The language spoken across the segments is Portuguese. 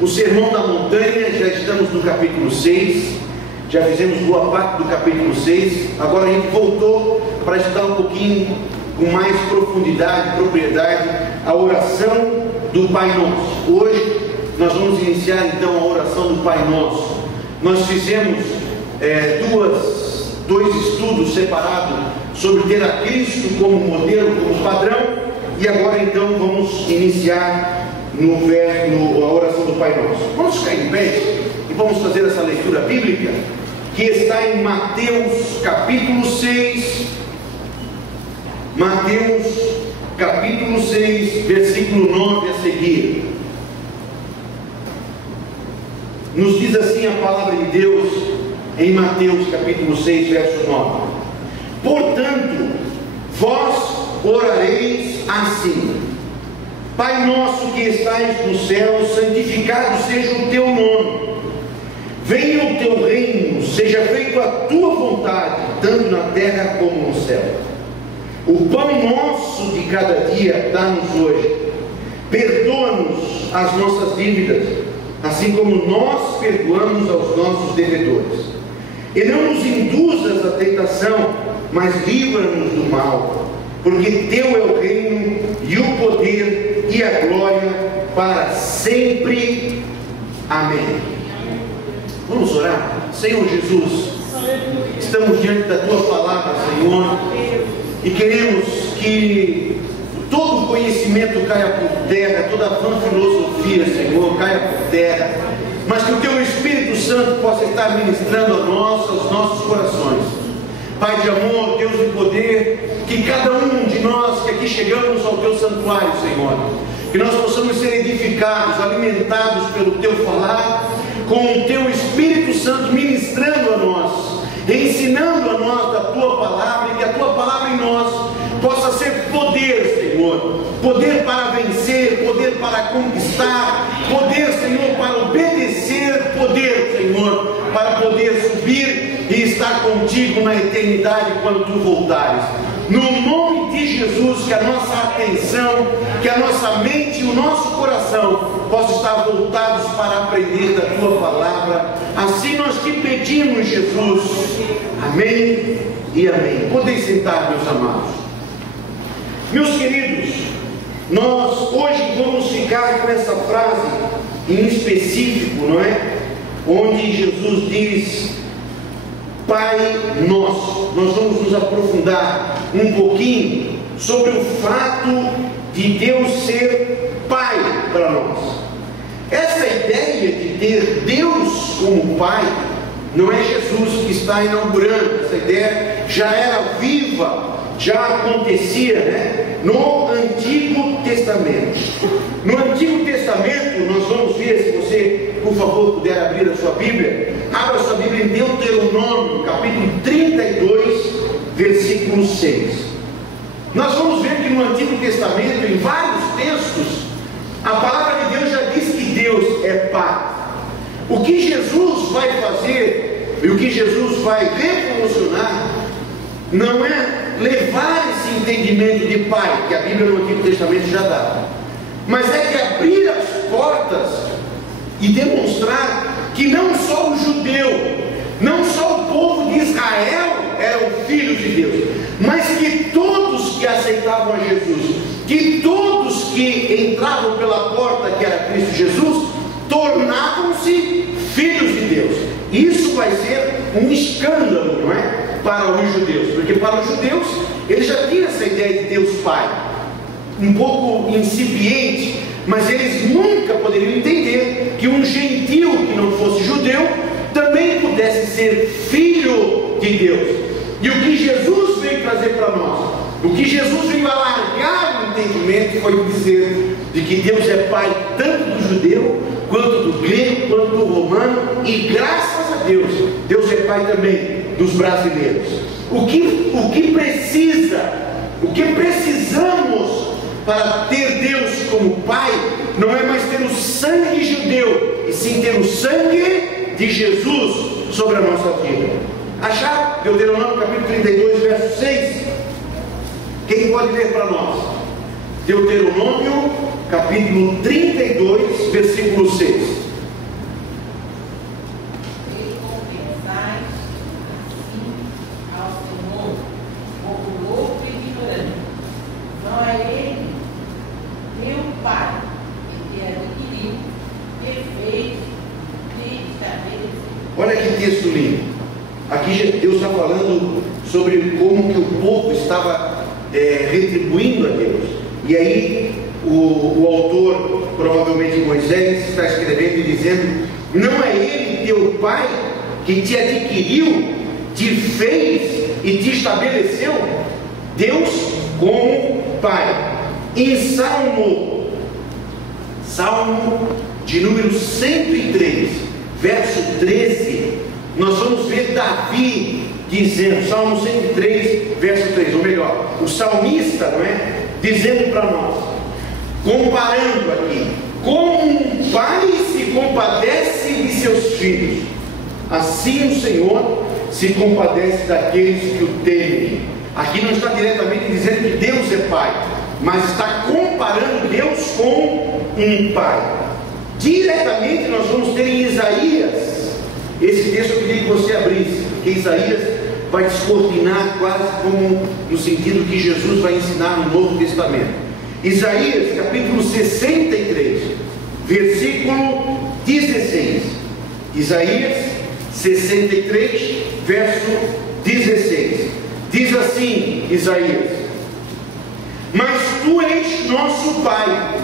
o Sermão da Montanha, já estamos no capítulo 6, já fizemos boa parte do capítulo 6, agora a gente voltou para estudar um pouquinho com mais profundidade, propriedade, a oração do Pai Nosso. Hoje nós vamos iniciar então a oração do Pai Nosso. Nós fizemos dois estudos separados sobre ter a Cristo como modelo, como padrão, e agora então vamos iniciar a oração do Pai Nosso. Vamos ficar em pé e vamos fazer essa leitura bíblica que está em Mateus capítulo 6, Mateus capítulo 6, versículo 9 a seguir. Nos diz assim a palavra de Deus em Mateus capítulo 6, verso 9: portanto, vós orareis assim: Pai nosso que estais no céu, santificado seja o teu nome. Venha o teu reino, seja feita a tua vontade, tanto na terra como no céu. O pão nosso de cada dia dá-nos hoje. Perdoa-nos as nossas dívidas, assim como nós perdoamos aos nossos devedores. E não nos induzas à tentação, mas livra-nos do mal. Porque teu é o reino, e o poder, e a glória, para sempre. Amém. Vamos orar? Senhor Jesus, estamos diante da tua palavra, Senhor, e queremos que todo conhecimento caia por terra, toda vã filosofia, Senhor, caia por terra, mas que o teu Espírito Santo possa estar ministrando a nós, aos nossos corações. Pai de amor, Deus de poder, que cada um de nós que aqui chegamos ao teu santuário, Senhor, que nós possamos ser edificados, alimentados pelo teu falar, com o teu Espírito Santo ministrando a nós, ensinando a nós da tua palavra, e que a tua palavra em nós possa ser poder, Senhor, poder para vencer, poder para conquistar, poder, Senhor, para obedecer, poder, Senhor, para poder subir e estar contigo na eternidade quando tu voltares. No nome de Jesus, que a nossa atenção, que a nossa mente e o nosso coração possam estar voltados para aprender da tua palavra. Assim nós te pedimos, Jesus. Amém e amém. Podem sentar, meus amados. Meus queridos, nós hoje vamos ficar com essa frase em específico, não é? Onde Jesus diz: Pai Nosso. Nós vamos nos aprofundar um pouquinho sobre o fato de Deus ser Pai para nós. Essa ideia de ter Deus como Pai não é Jesus que está inaugurando. Essa ideia já era viva, já acontecia, né? No Antigo Testamento. No Antigo Testamento nós vamos ver, se você por favor puder abrir a sua Bíblia, abra a sua Bíblia em Deuteronômio capítulo 32, versículo 6. Nós vamos ver que no Antigo Testamento, em vários textos, a palavra de Deus já diz que Deus é Pai. O que Jesus vai fazer e o que Jesus vai revolucionar não é levar esse entendimento de Pai, que a Bíblia no Antigo Testamento já dá, mas é que abrir as portas e demonstrar que não só o judeu, não só o povo de Israel eram filhos de Deus, mas que todos que aceitavam a Jesus, que todos que entravam pela porta que era Cristo Jesus, tornavam-se filhos de Deus. Isso vai ser um escândalo, não é? Para os judeus, porque para os judeus eles já tinham essa ideia de Deus Pai, um pouco incipiente, mas eles nunca poderiam entender que um gentio que não fosse judeu também pudesse ser filho de Deus. E o que Jesus veio trazer para nós, o que Jesus veio alargar o entendimento, foi dizer de que Deus é Pai tanto do judeu, quanto do grego, quanto do romano, e graças a Deus, Deus é Pai também dos brasileiros. O que precisamos para ter Deus como Pai, não é mais ter o sangue judeu, e sim ter o sangue de Jesus sobre a nossa vida. Achar Deuteronômio capítulo 32, verso 6? Quem pode ler para nós? Deuteronômio capítulo 32, versículo 6. texto lindo. Aqui Deus está falando sobre como que o povo estava retribuindo a Deus. E aí o autor, provavelmente Moisés, está escrevendo e dizendo: não é ele, teu pai, que te adquiriu, te fez e te estabeleceu? Deus como pai. Em Salmo de número 103, verso 13, nós vamos ver Davi dizendo, Salmo 103, verso 3, ou melhor, o salmista, não é? Dizendo para nós, comparando aqui, como um pai se compadece de seus filhos, assim o Senhor se compadece daqueles que o temem. Aqui não está diretamente dizendo que Deus é pai, mas está comparando Deus com um pai. Diretamente nós vamos ter em Isaías, esse texto eu queria que você abrisse, porque Isaías vai descortinar quase como no sentido que Jesus vai ensinar no Novo Testamento. Isaías capítulo 63, versículo 16. Isaías 63, verso 16. Diz assim Isaías: mas tu és nosso pai,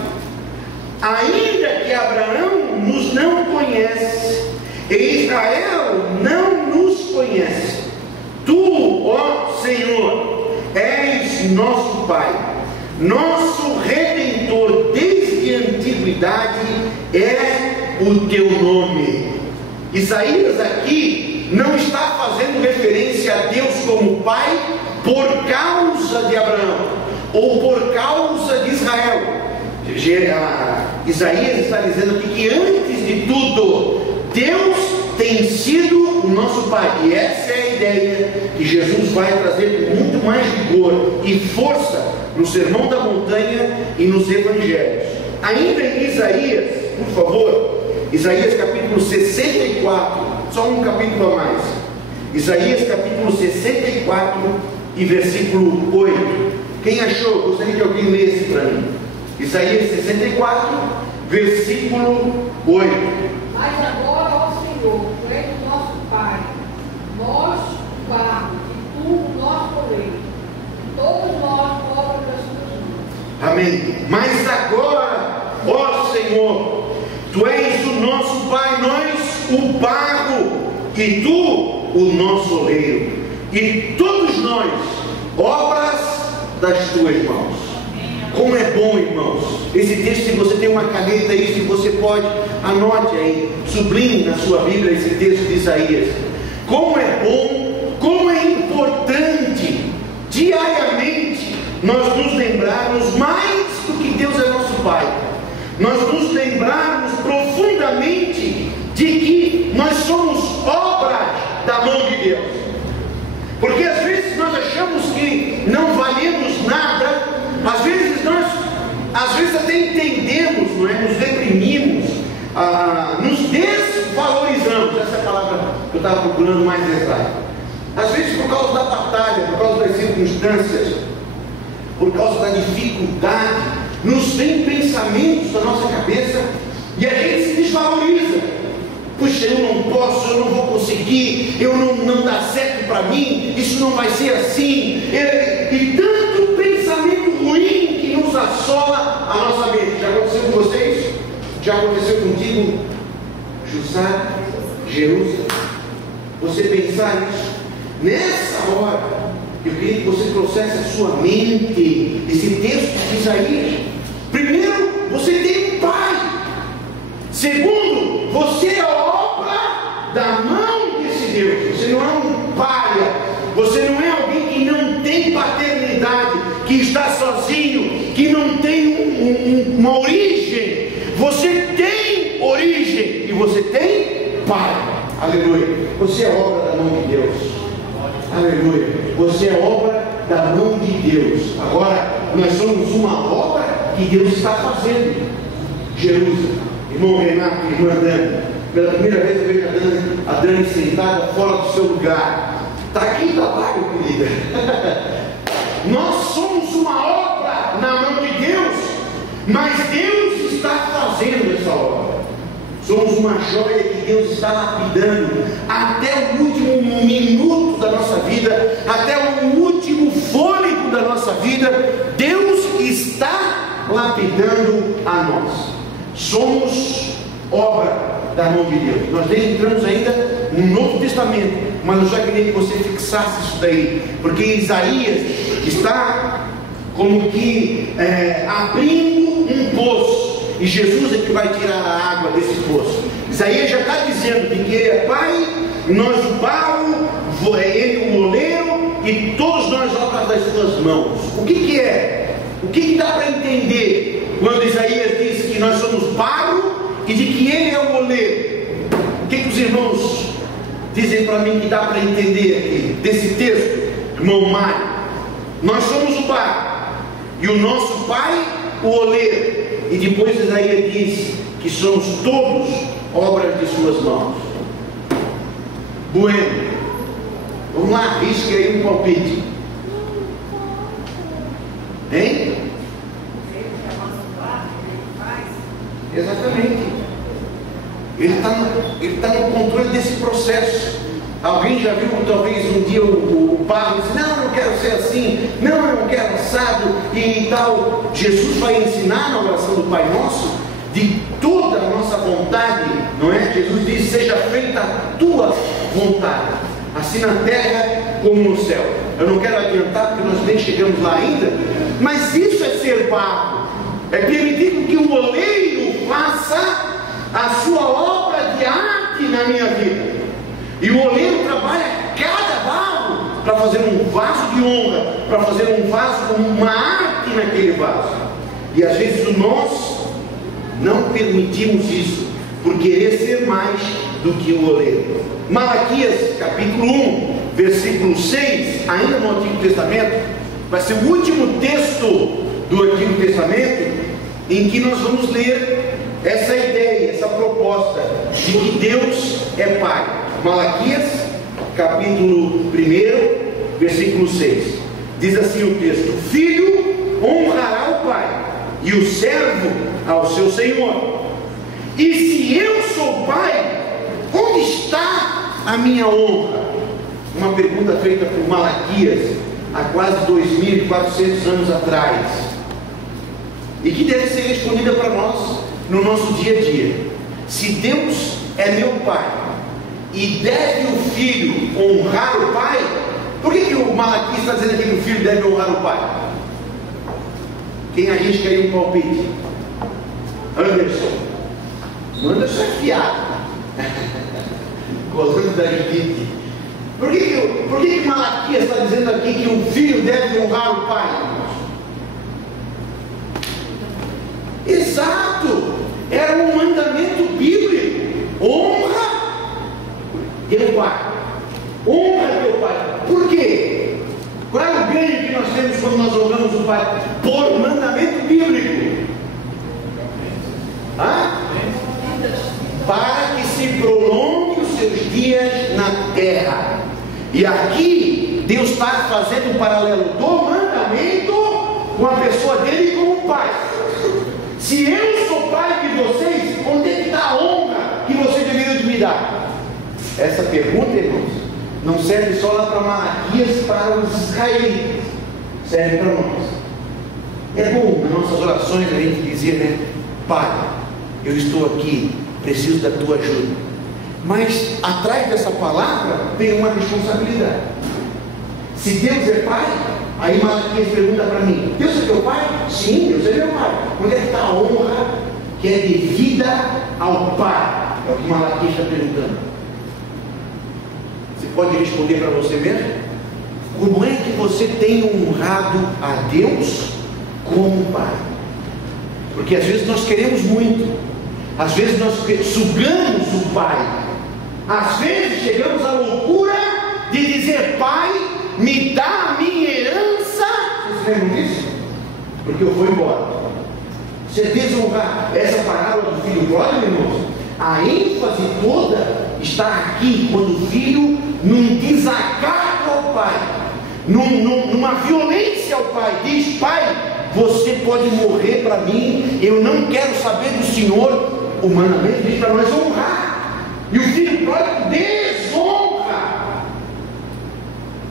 ainda que Abraão nos não conhece e Israel não nos conhece, tu, ó Senhor, és nosso pai, nosso Redentor desde a antiguidade é o teu nome. Isaías aqui não está fazendo referência a Deus como pai por causa de Abraão ou por causa de Israel. Isaías está dizendo aqui que antes de tudo Deus tem sido o nosso pai, e essa é a ideia que Jesus vai trazer com muito mais vigor e força no Sermão da Montanha e nos Evangelhos. Ainda em Isaías, por favor, Isaías capítulo 64, só um capítulo a mais. Isaías capítulo 64 e versículo 8. Quem achou? Gostaria que alguém lesse para mim. Isaías 64, versículo 8. Mas agora, ó Senhor, tu és o nosso Pai, nós o barro, e tu o nosso oleiro, todos nós obra das tuas mãos. Amém. Mas agora, ó Senhor, tu és o nosso Pai, nós o barro, e tu o nosso oleiro, e todos nós obras das tuas mãos. Como é bom, irmãos, esse texto. Se você tem uma caneta aí, se você pode, anote aí, sublinhe na sua Bíblia esse texto de Isaías. Como é bom, como é importante diariamente nós nos lembrarmos mais do que Deus é nosso Pai, nós nos lembrarmos profundamente de que nós somos obras da mão de Deus. Porque às vezes nós achamos que não valemos nada, às vezes até entendemos, não é? Nos deprimimos, nos desvalorizamos. Essa é a palavra que eu estava procurando mais exata. Às vezes por causa da batalha, por causa das circunstâncias, por causa da dificuldade, nos vem pensamentos na nossa cabeça e a gente se desvaloriza. Puxa, eu não posso, eu não vou conseguir, não dá certo para mim, isso não vai ser assim. E tanto pensamento ruim que nos assola a nossa mente. Já aconteceu com vocês? Já aconteceu contigo, Jussá, Jerusa? Você pensar isso? Nessa hora, eu queria que você trouxesse a sua mente esse texto de Isaías. Primeiro, você tem um pai. Segundo, você é obra da mão desse Deus. Você não é um pária. Você não é alguém que não tem paternidade, que está sozinho, que não tem uma origem. Você tem origem e você tem pai. Aleluia. Você é obra da mão de Deus. Aleluia. Você é obra da mão de Deus. Agora, nós somos uma obra que Deus está fazendo. Jerusalém. Irmão Renato, irmã Dani, pela primeira vez eu vejo a Dani sentada fora do seu lugar. Está aqui em trabalho, querida. Nós somos uma obra na mão de Deus, mas Deus está fazendo essa obra. somos uma joia que Deus está lapidando até o último minuto da nossa vida, até o último fôlego da nossa vida. Deus está lapidando a nós. Somos obra da mão de Deus. Nós nem entramos ainda no Novo Testamento, mas eu já queria que você fixasse isso daí, porque Isaías está como que abrindo um poço, e Jesus é que vai tirar a água desse poço. Isaías já está dizendo que Ele é Pai, nós o barro, Ele o oleiro, e todos nós obras das suas mãos. O que é? O que dá para entender quando Isaías diz que nós somos barro e de que Ele é o oleiro? O que os irmãos dizem para mim que dá para entender aqui desse texto, irmão Mário? Nós somos o barro e o nosso Pai o oleiro. E depois Isaías diz que somos todos obras de suas mãos. Bueno, vamos lá, arrisque aí um palpite. Hein? Exatamente. Ele está no controle desse processo. Alguém já viu talvez um dia o barro dizer: não, eu não quero ser assim, não, eu não quero assado e tal. Jesus vai ensinar na oração do Pai Nosso de toda a nossa vontade, não é? Jesus diz: seja feita a tua vontade, assim na terra como no céu. Eu não quero adiantar porque nós nem chegamos lá ainda, mas isso é ser barro, é permitir que o oleiro faça a sua obra de arte na minha vida. E o oleiro trabalha cada barro para fazer um vaso de honra, para fazer um vaso com uma arte naquele vaso. E às vezes nós não permitimos isso, por querer ser mais do que o oleiro. Malaquias capítulo 1, versículo 6, ainda no Antigo Testamento, vai ser o último texto do Antigo Testamento em que nós vamos ler essa ideia, essa proposta de que Deus é Pai. Malaquias capítulo 1, versículo 6, diz assim o texto: o filho honrará o pai e o servo ao seu senhor. E se eu sou pai, onde está a minha honra? Uma pergunta feita por Malaquias há quase 2.400 anos atrás, e que deve ser respondida para nós no nosso dia a dia. Se Deus é meu pai e deve o filho honrar o pai, por que o Malaquias está dizendo aqui que o filho deve honrar o pai? Quem a gente quer um palpite? Anderson. O Anderson é fiado. Colando da Judite. Por que Malaquias está dizendo aqui que o filho deve honrar o pai? Exato! Era um mandamento bíblico. Honra teu pai. Honra teu pai. Por quê? Qual é o ganho que nós temos quando nós honramos o pai? Por mandamento bíblico. Para que se prolongue os seus dias na terra. E aqui Deus está fazendo um paralelo do mandamento com a pessoa dele como pai. Se eu sou pai de vocês, onde é que está a honra que vocês deveriam de me dar? Essa pergunta, irmãos, não serve só lá para Malaquias, para os israelitas, serve para nós. É bom nas nossas orações a gente dizer, né? Pai, eu estou aqui, preciso da tua ajuda. Mas atrás dessa palavra tem uma responsabilidade. Se Deus é pai, aí Malaquias pergunta para mim: Deus é teu pai? Sim, Deus é meu pai. Onde é que está a honra que é devida ao pai? É o que Malaquias está perguntando. Você pode responder para você mesmo? Como é que você tem honrado a Deus como pai? Porque às vezes nós queremos muito, às vezes nós sugamos o pai, às vezes chegamos à loucura de dizer: pai, me dá a minha herança. Vocês lembram disso? Porque eu vou embora. Você desonrar essa parábola do filho pródigo, irmãos, a ênfase toda está aqui, quando o filho, num desacato ao pai, numa violência ao pai, diz: pai, você pode morrer para mim, eu não quero saber do senhor, o mandamento diz para nós honrar. E o filho pródigo desonra.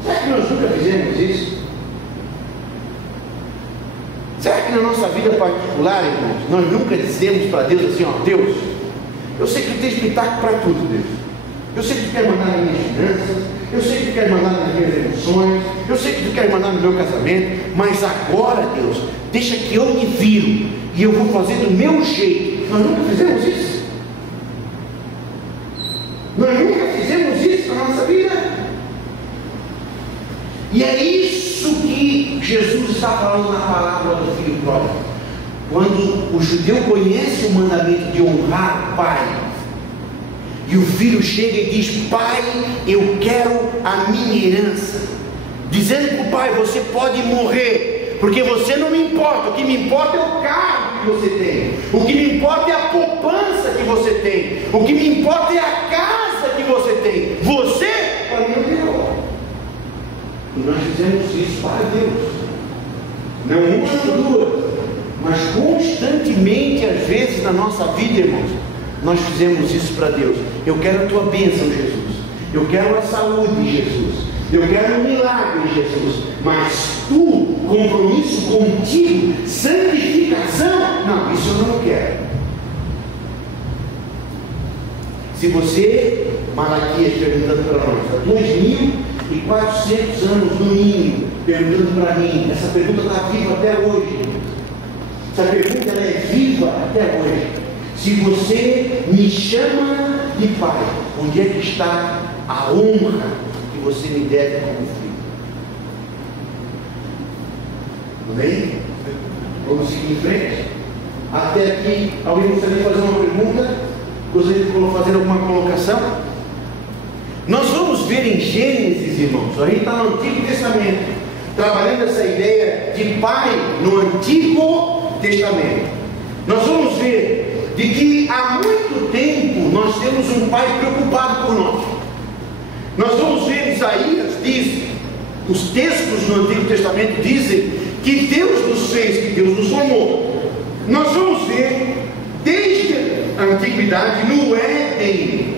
Será que nós nunca fizemos isso? Será que na nossa vida particular, irmãos, nós nunca dizemos para Deus assim, ó, Deus, eu sei que tu tens pitaco para tudo, Deus. Eu sei que tu quer mandar nas minhas finanças, eu sei que tu quer mandar nas minhas emoções, eu sei que tu quer mandar no meu casamento, mas agora, Deus, deixa que eu me viro e eu vou fazer do meu jeito. Nós nunca fizemos isso? Nós nunca fizemos isso na nossa vida? E é isso que Jesus está falando na palavra do filho pródigo. Quando o judeu conhece o mandamento de honrar o pai, e o filho chega e diz, pai, eu quero a minha herança, dizendo para o pai, você pode morrer, porque você não me importa, o que me importa é o carro que você tem, o que me importa é a poupança que você tem, o que me importa é a casa que você tem, você para mim é melhor. E nós fizemos isso para Deus, não uma ou duas, mas constantemente, às vezes na nossa vida, irmãos, nós fizemos isso para Deus. Eu quero a tua bênção, Jesus, eu quero a saúde, Jesus, eu quero um milagre, Jesus, mas tu, compromisso contigo, santificação, não, isso eu não quero. Se você, Malaquias perguntando para nós, há 2.400 anos no mínimo, perguntando para mim, essa pergunta está viva até hoje, essa pergunta ela é viva até hoje. Se você me chama de pai, onde é que está a honra que você me deve como filho? Amém? Vamos seguir em frente? Até aqui, alguém gostaria de fazer uma pergunta? Gostaria de fazer alguma colocação? Nós vamos ver em Gênesis, irmãos, a gente está no Antigo Testamento, trabalhando essa ideia de pai no Antigo Testamento. Nós vamos ver de que há muito tempo nós temos um pai preocupado por nós. Nós vamos ver, Isaías diz, os textos no Antigo Testamento dizem que Deus nos fez, que Deus nos formou. Nós vamos ver, desde a antiguidade, no Éden,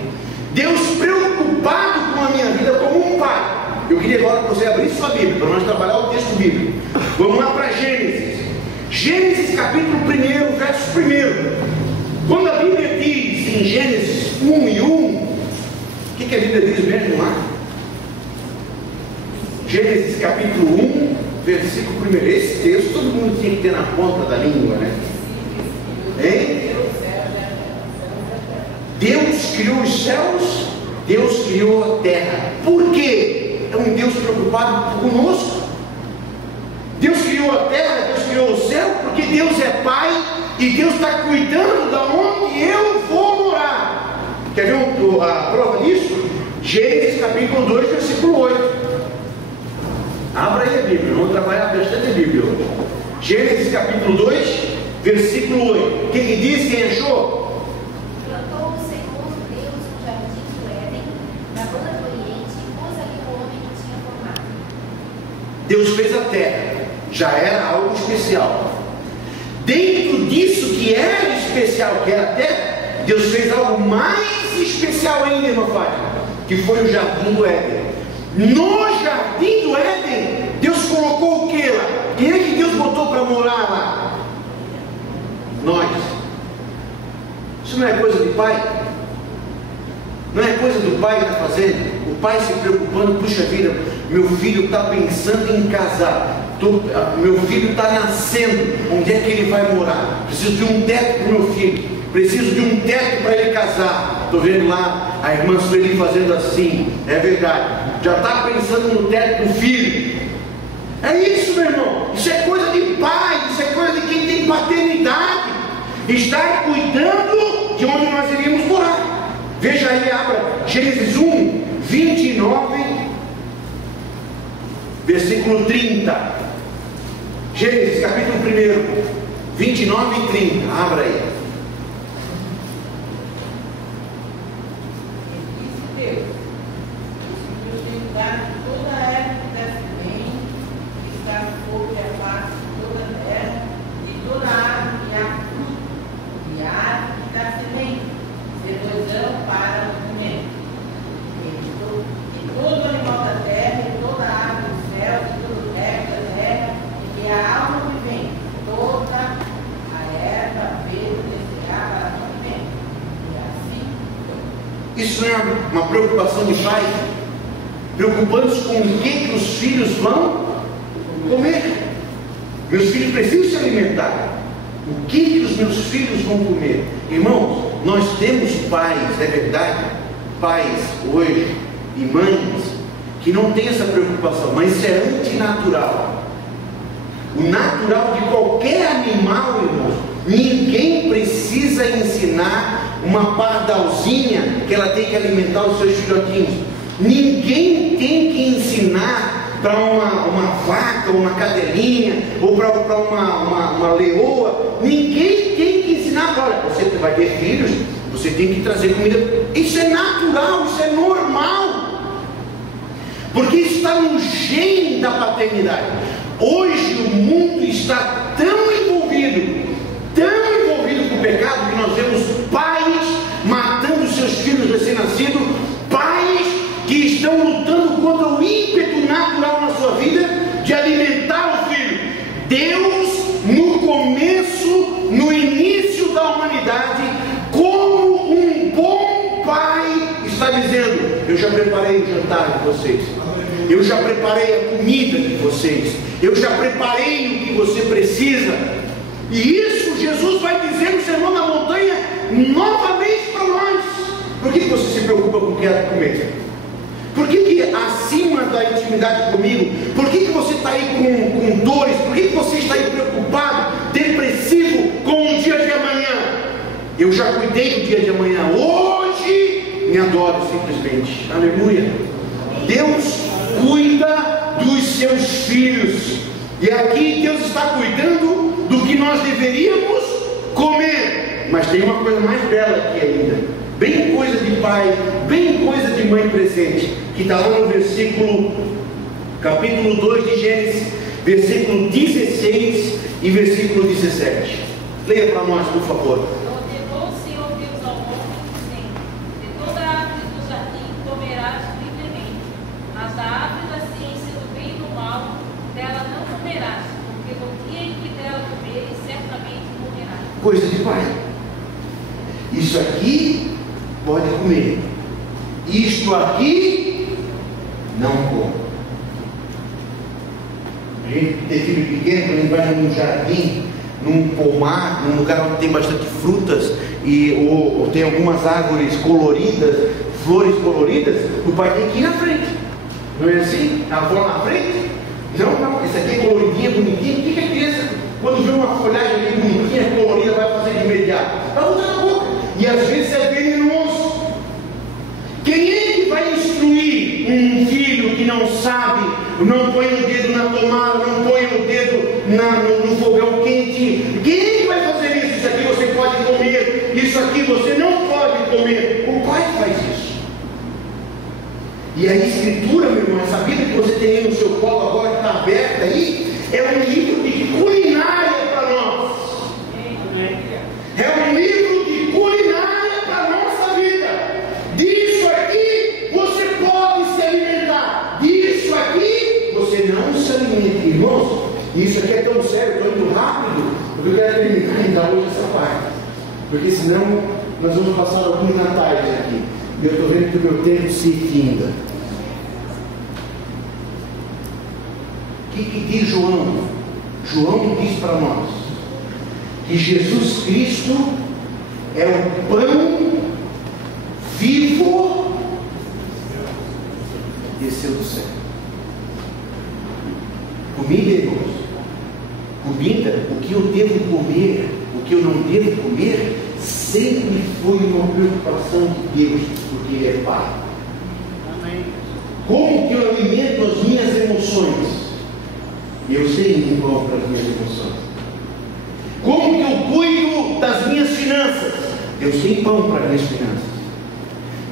Deus preocupado com a minha vida como um pai. Eu queria agora que você abrisse sua Bíblia, para nós trabalhar o texto bíblico. Vamos lá para Gênesis. Gênesis capítulo 1, verso 1. Quando a Bíblia diz em Gênesis 1 e 1, o que a Bíblia diz mesmo lá? Gênesis capítulo 1, versículo 1. Esse texto todo mundo tinha que ter na ponta da língua, né? Hein? Deus criou os céus, Deus criou a terra. Por quê? É um Deus preocupado conosco. Deus criou a terra, Deus criou o céu, porque Deus é Pai e Deus está cuidando da onde eu vou morar. Quer ver a prova disso? Gênesis capítulo 2, versículo 8. Abra aí a Bíblia, vamos trabalhar bastante a Bíblia hoje. Gênesis capítulo 2, versículo 8. O que diz? Quem achou? Plantou o Senhor Deus no jardim do Éden, na banda do Oriente, e pôs ali o homem que tinha formado. Deus fez a terra, já era algo especial. Dentro disso que era especial, que era a terra, Deus fez algo mais especial ainda, irmã Fátima, que foi o jardim do Éden. No jardim do Éden, Deus colocou o que lá? Quem é que Deus botou para morar lá? Nós. Isso não é coisa de pai? Não é coisa do pai que está fazendo? O pai se preocupando, puxa vida, meu filho está pensando em casar, meu filho está nascendo, onde é que ele vai morar? Preciso de um teto para o meu filho, preciso de um teto para ele casar. Estou vendo lá a irmã Sueli fazendo assim, é verdade, já está pensando no teto do filho. É isso, meu irmão, isso é coisa de pai, isso é coisa de quem tem paternidade, estar cuidando de onde nós iríamos morar. Veja aí, abra Gênesis 1, 29, versículo 30. Gênesis capítulo 1, 29 e 30. Abra aí. Disse Deus: tenho dado toda a erva que dá semente, que está sobre a face de toda a terra, e toda a árvore que há fruto, e a árvore que dá semente. Isso não é uma preocupação de pai? Preocupando-se com o que os filhos vão comer. Meus filhos precisam se alimentar. O que os meus filhos vão comer? Irmãos, nós temos pais, é verdade, pais hoje e mães que não têm essa preocupação, mas isso é antinatural. O natural de qualquer animal, irmãos, ninguém precisa ensinar uma pardalzinha que ela tem que alimentar os seus filhotinhos. Ninguém tem que ensinar para uma vaca, uma cadelinha, ou para uma leoa. Ninguém tem que ensinar para, olha, você vai ter filhos, você tem que trazer comida. Isso é natural, isso é normal, porque isso está no gene da paternidade. Hoje o mundo está tão envolvido com o pecado, que nós vemos pais matando seus filhos recém-nascidos, pais que estão lutando contra o ímpeto natural na sua vida de alimentar o filho. Deus, no começo, no início da humanidade, como um bom pai, está dizendo: eu já preparei o jantar de vocês, eu já preparei a comida de vocês, eu já preparei o que você precisa. E isso Jesus vai dizer no Sermão da Montanha novamente para nós. Por que você se preocupa com o que é comer? Por que acima da intimidade comigo, por que você está aí com dores? Por que você está aí preocupado, depressivo com o dia de amanhã? Eu já cuidei do dia de amanhã. Hoje me adoro simplesmente. Aleluia. Deus cuida dos seus filhos. E aqui Deus está cuidando do que nós deveríamos comer. Mas tem uma coisa mais bela aqui ainda, bem coisa de pai, bem coisa de mãe presente, que está lá no capítulo 2 de Gênesis, versículo 16 e versículo 17. Leia para nós, por favor. Ordenou o Senhor Deus ao homem, dizendo: de toda a árvore do jardim comerás livremente, mas da árvore da ciência do bem e do mal, dela não comerás, porque no dia em que dela comeres, certamente morrerás. Coisa de pai. Isso aqui pode comer, isto aqui não come. A gente tem filho pequeno, quando a gente vai num jardim, num pomar, num lugar onde tem bastante frutas ou tem algumas árvores coloridas, flores coloridas, o pai tem que ir na frente. Não é assim? A avó na frente? Não, isso aqui é coloridinha, bonitinha. O que a criança, quando vê uma folhagem ali bonitinha, colorida, vai fazer de imediato? Vai botar na boca. E às vezes é venenoso. Quem é que vai instruir um filho que não sabe, não põe o dedo na tomada, não põe o dedo no fogão quente? Quem é que vai fazer isso? Isso aqui você pode comer, isso aqui você não pode comer. O pai faz isso. E a Escritura, meu irmão, essa Bíblia que você tem aí no seu colo agora, que está aberta aí, é um livro de culinária para nós. É um livro de culinária para a nossa vida. Disso aqui você pode se alimentar, disso aqui você não se alimenta. Irmãos, isso aqui é tão sério, estou indo rápido, porque eu quero terminar ainda hoje essa parte, porque senão nós vamos passar alguns natais aqui. E eu estou vendo que o meu tempo se finda. O que diz João? João diz para nós que Jesus Cristo é o pão vivo desceu do céu. Comida, irmãos, comida, o que eu devo comer, o que eu não devo comer, sempre foi uma preocupação de Deus, porque Ele é Pai. Amém. Como que eu alimento as minhas emoções? Eu sei um pão para as minhas emoções. Como que eu cuido das minhas finanças? Deus tem pão para as minhas finanças.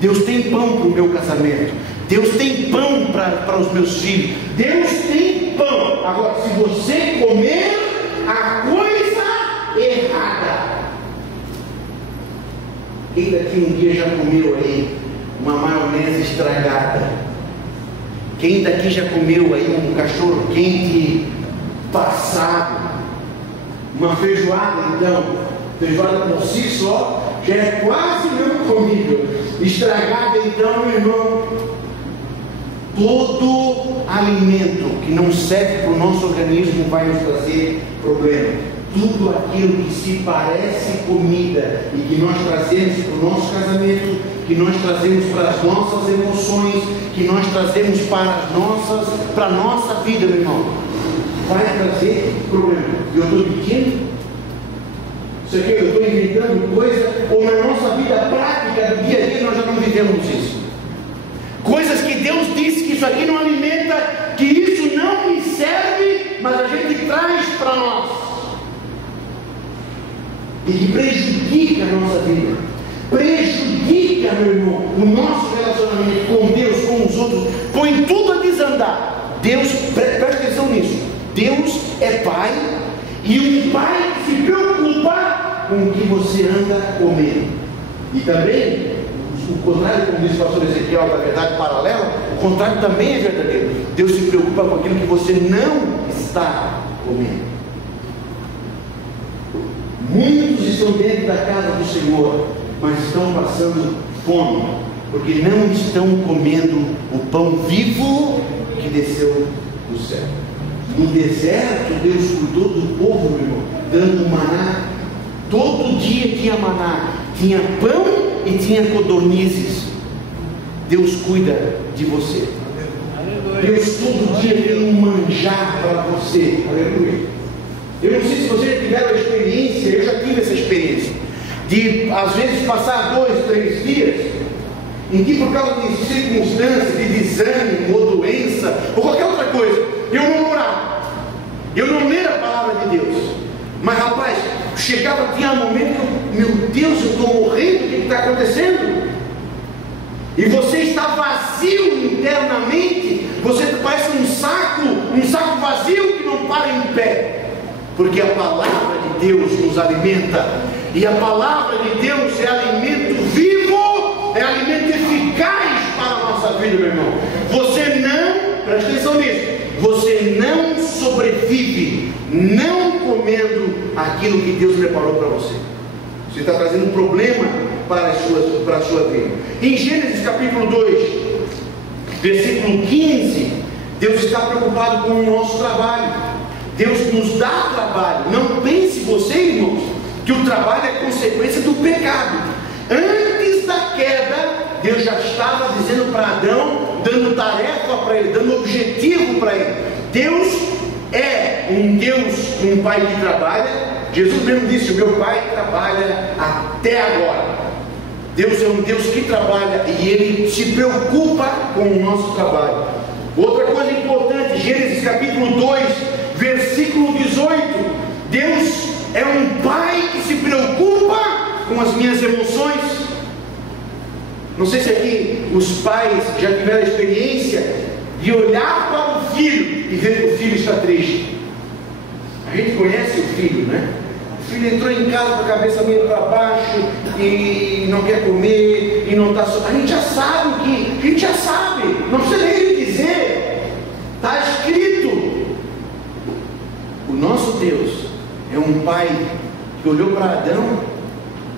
Deus tem pão para o meu casamento. Deus tem pão para os meus filhos. Deus tem pão. Agora, se você comer a coisa errada, quem daqui um dia já comeu aí uma maionese estragada? Quem daqui já comeu aí um cachorro quente passado? Uma feijoada, então, feijoada por si só já é quase não comível. Estragada, então, meu irmão, todo alimento que não serve para o nosso organismo vai nos trazer problema. Tudo aquilo que se parece comida e que nós trazemos para o nosso casamento, que nós trazemos para as nossas emoções, que nós trazemos para a nossa vida, meu irmão, vai trazer problema. E eu estou mentindo? Isso aqui eu estou inventando coisa, ou na nossa vida prática do dia a dia nós já não vivemos isso. Coisas que Deus disse que isso aqui não alimenta, que isso não me serve, mas a gente traz para nós. E que prejudica a nossa vida, prejudica, meu irmão, o nosso relacionamento com Deus, com os outros, põe tudo a desandar. Deus, presta atenção nisso, Deus é Pai, e um Pai que se preocupa com o que você anda comendo. E também, o contrário, como disse o pastor Ezequiel, da verdade paralela, o contrário também é verdadeiro. Deus se preocupa com aquilo que você não está comendo. Muitos estão dentro da casa do Senhor, mas estão passando fome, porque não estão comendo o pão vivo que desceu do céu. No deserto, Deus cuidou do povo, meu irmão, dando maná. Todo dia tinha maná, tinha pão e tinha codornizes. Deus cuida de você. Deus todo dia tem um manjar para você. Aleluia. Eu não sei se vocês tiveram a experiência, eu já tive essa experiência, de às vezes passar 2, 3 dias, em que por causa de circunstâncias, de desânimo, ou doença, ou qualquer outra coisa, eu não orava, eu não lia a palavra de Deus. Mas rapaz, chegava, tinha um momento que eu, meu Deus, eu estou morrendo, o que está acontecendo? E você está vazio internamente, você parece um saco vazio que não para em pé. Porque a palavra de Deus nos alimenta, e a palavra de Deus é alimento vivo, é alimento eficaz para a nossa vida, meu irmão. Você não, presta atenção nisso, você não sobrevive não comendo aquilo que Deus preparou para você. Você está trazendo um problema para a sua vida. Em Gênesis capítulo 2, versículo 15, Deus está preocupado com o nosso trabalho. Deus nos dá trabalho. Não pense você, irmãos, que o trabalho é consequência do pecado. Antes da queda, Deus já estava dizendo para Adão, dando tarefa para ele, dando objetivo para ele. Deus é um Deus, um Pai que trabalha. Jesus mesmo disse: o meu Pai trabalha até agora. Deus é um Deus que trabalha e Ele se preocupa com o nosso trabalho. Outra coisa importante, Gênesis capítulo 2, versículo 18, Deus é um Pai que se preocupa com as minhas emoções. Não sei se aqui os pais já tiveram a experiência de olhar para o filho e ver que o filho está triste. A gente conhece o filho, né? O filho entrou em casa com a cabeça meio para baixo e não quer comer e não está só. A gente já sabe não precisa nem ele dizer, está escrito. O nosso Deus é um Pai que olhou para Adão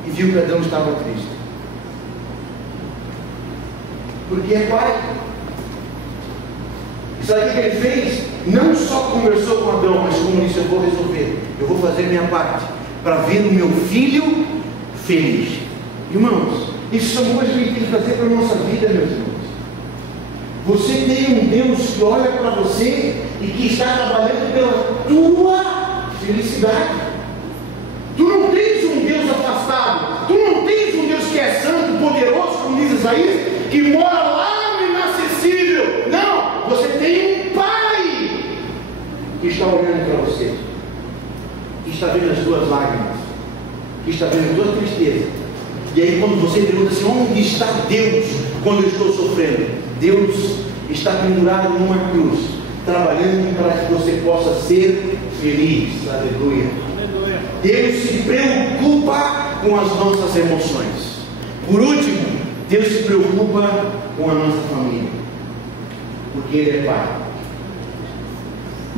e viu que Adão estava triste, porque é Pai. E sabe o que ele fez? Não só conversou com Adão, mas como disse: eu vou resolver, eu vou fazer minha parte para ver o meu filho feliz. Irmãos, isso são coisas que a gente tem que fazer para a nossa vida, meus irmãos. Você tem um Deus que olha para você e que está trabalhando pela tua felicidade. Tu não tens um Deus afastado, tu não tens um Deus que é santo, poderoso, como diz Isaías, que mora lá no inacessível. Não, você tem um Pai que está olhando para você, que está vendo as tuas lágrimas, que está vendo a tua tristeza. E aí quando você pergunta assim: onde está Deus quando eu estou sofrendo? Deus está pendurado numa cruz, trabalhando para que você possa ser feliz. Aleluia. Aleluia. Deus se preocupa com as nossas emoções. Por último, Deus se preocupa com a nossa família, porque Ele é Pai.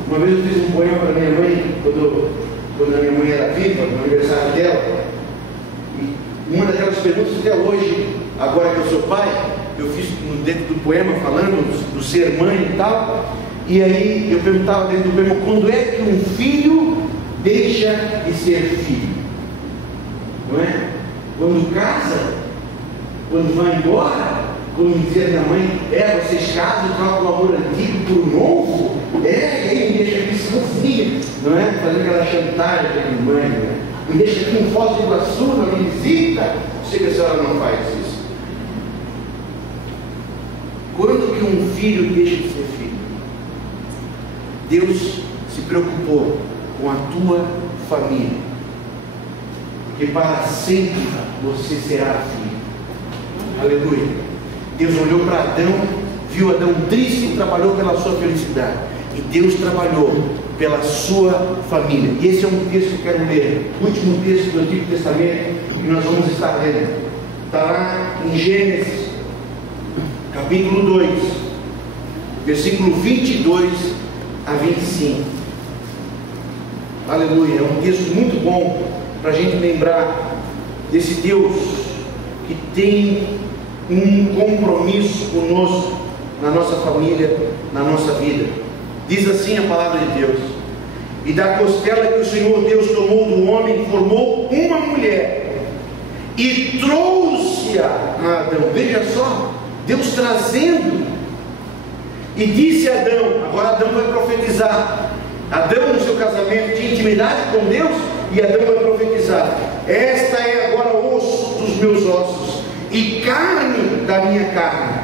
Uma vez eu fiz um poema para minha mãe, quando a minha mãe era viva, no aniversário dela, e uma daquelas perguntas até hoje, agora que eu sou pai, eu fiz dentro do poema falando do ser mãe e tal, e aí eu perguntava dentro do poema, quando é que um filho deixa de ser filho? Não é? Quando casa, quando vai embora, quando dizia a minha mãe, vocês casam e trocam o amor antigo por novo, e aí me deixa aqui sozinha, não é? Fazendo aquela chantagem para minha mãe, não é? Me deixa aqui em Foz do Iguaçu, não me visita. Sei que a senhora não faz isso. Quando que um filho deixa de ser filho? Deus se preocupou com a tua família, porque para sempre você será filho. Aleluia. Deus olhou para Adão, viu Adão triste e trabalhou pela sua felicidade. E Deus trabalhou pela sua família. E esse é um texto que eu quero ler, o último texto do Antigo Testamento que nós vamos estar lendo. Está lá em Gênesis, capítulo 2, versículo 22 a 25. Aleluia. É um texto muito bom para a gente lembrar desse Deus que tem um compromisso conosco, na nossa família, na nossa vida. Diz assim a palavra de Deus: e da costela que o Senhor Deus tomou do homem, formou uma mulher e trouxe-a a Adão. Veja só, Deus trazendo. E disse a Adão, agora Adão vai profetizar. Adão no seu casamento tinha intimidade com Deus, e Adão vai profetizar: esta é agora osso dos meus ossos e carne da minha carne.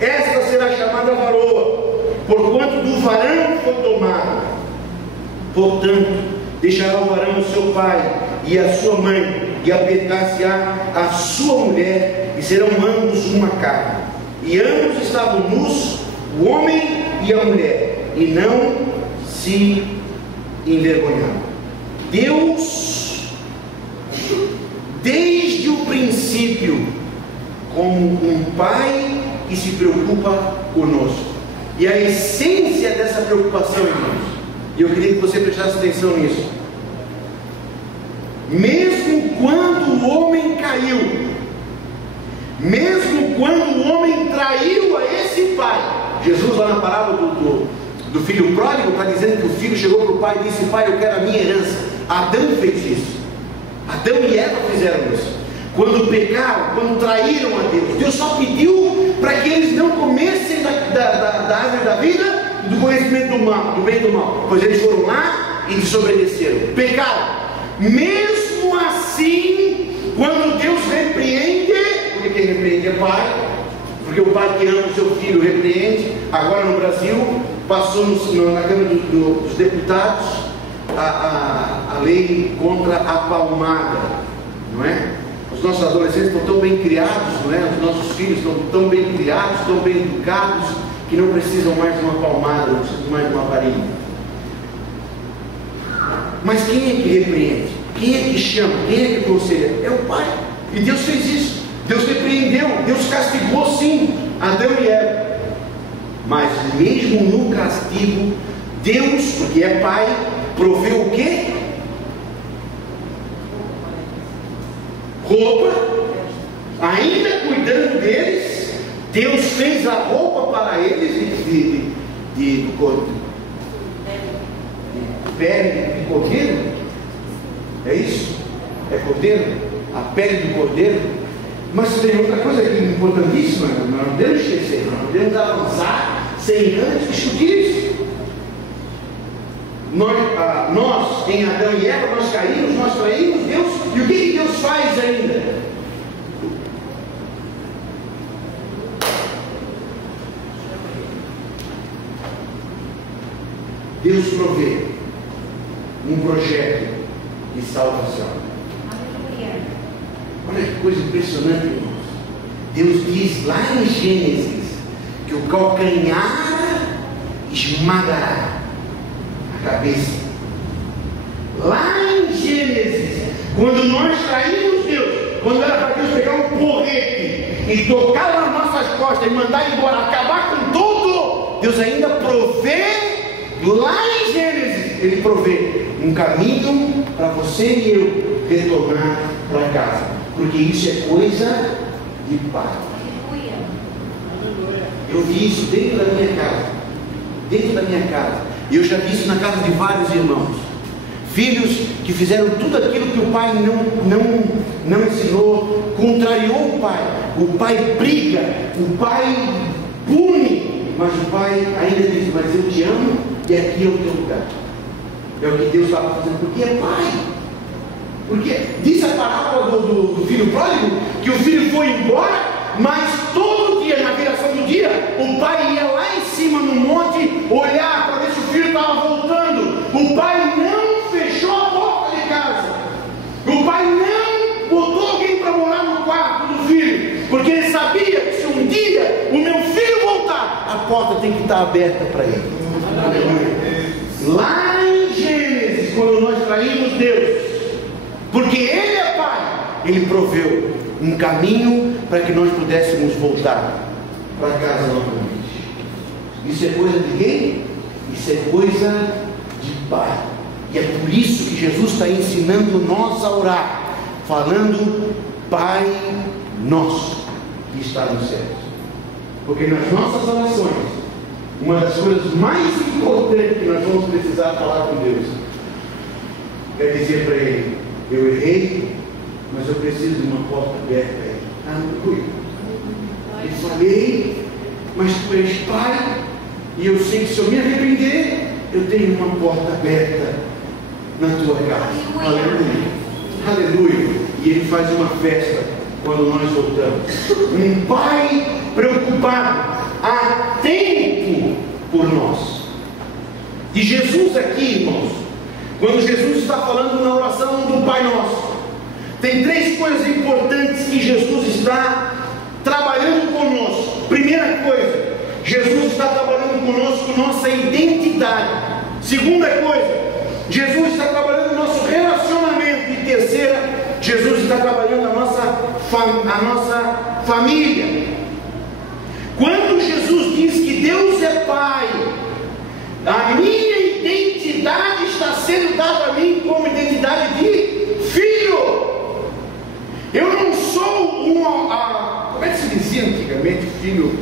Esta será chamada varoa, porquanto do varão foi tomada. Portanto, deixará o varão o seu pai e a sua mãe, e apegar-se-á a sua mulher, e serão ambos uma carne. E ambos estavam nus, o homem e a mulher, e não se envergonharam. Deus, desde o princípio, como um pai que se preocupa conosco. E a essência dessa preocupação, irmãos, e eu queria que você prestasse atenção nisso. Mesmo quando o homem caiu, mesmo quando o homem traiu a esse pai, Jesus lá na parábola do filho pródigo está dizendo que o filho chegou para o pai e disse: pai, eu quero a minha herança. Adão fez isso. Adão e Eva fizeram isso. Quando pecaram, quando traíram a Deus, Deus só pediu para que eles não comessem da árvore da vida e do conhecimento do mal, do bem e do mal. Pois eles foram lá e desobedeceram, pecaram. Mesmo assim, quando Deus repreende, porque quem repreende é pai, porque o pai que ama o seu filho repreende. Agora no Brasil, passou na Câmara dos Deputados a lei contra a palmada, não é? Os nossos adolescentes estão tão bem criados, não é? Os nossos filhos estão tão bem criados, tão bem educados, que não precisam mais de uma palmada, não precisam mais de uma varinha. Mas quem é que repreende? Quem é que chama? Quem é que aconselha? É o pai. E Deus fez isso. Deus repreendeu, Deus castigou sim Adão e Eva. Mas mesmo no castigo, Deus, porque é pai, proveu o quê? Roupa. Ainda cuidando deles, Deus fez a roupa para eles de pele de cordeiro. É isso? É cordeiro? A pele do cordeiro. Mas tem outra coisa aqui importantíssima, nós não podemos esquecer, nós não podemos avançar sem antes discutir isso. Nós, em Adão e Eva, nós caímos, nós traímos Deus, e o que Deus faz ainda? Deus provê um projeto de salvação. Olha que coisa impressionante, irmãos. Deus diz lá em Gênesis que o calcanhar esmagará a cabeça. Lá em Gênesis, quando nós traímos Deus, quando era para Deus pegar um porrete e tocar nas nossas costas e mandar embora, acabar com tudo, Deus ainda provê. Lá em Gênesis, Ele provê um caminho para você e eu retornar para casa. porque isso é coisa de pai. Eu vi isso dentro da minha casa. Dentro da minha casa. E eu já vi isso na casa de vários irmãos. Filhos que fizeram tudo aquilo que o pai não ensinou, contrariou o pai. O pai briga, o pai pune, mas o pai ainda diz: mas eu te amo e aqui é o teu lugar. É o que Deus estava fazendo, porque é pai. Porque diz a parábola do filho pródigo que o filho foi embora, mas todo dia, na viração do dia, o pai ia lá em cima no monte olhar para ver se o filho estava voltando. O pai não fechou a porta de casa. O pai não botou alguém para morar no quarto do filho, porque ele sabia que se um dia o meu filho voltar, a porta tem que estar aberta para ele. Lá em Gênesis, quando nós traímos Deus, porque Ele é Pai, Ele proveu um caminho para que nós pudéssemos voltar para casa novamente. Isso é coisa de quem? Isso é coisa de Pai. E é por isso que Jesus está ensinando nós a orar, falando: Pai nosso que está nos céus. Porque nas nossas orações, uma das coisas mais importantes que nós vamos precisar falar com Deus é dizer para Ele: eu errei, mas eu preciso de uma porta aberta aí. Aleluia. Eu falei, mas tu és Pai, e eu sei que se eu me arrepender, eu tenho uma porta aberta na tua casa. Aleluia. Aleluia. E Ele faz uma festa quando nós voltamos. Um Pai preocupado, há tempo por nós. E Jesus aqui, irmãos, quando Jesus está falando na oração do Pai Nosso, tem três coisas importantes que Jesus está trabalhando conosco. Primeira coisa, Jesus está trabalhando conosco nossa identidade. Segunda coisa, Jesus está trabalhando o nosso relacionamento. E terceira, Jesus está trabalhando a nossa família. Quando Jesus diz que Deus é Pai, a minha identidade está sendo dada a mim como identidade de filho. Eu não sou como é que se dizia antigamente, filho,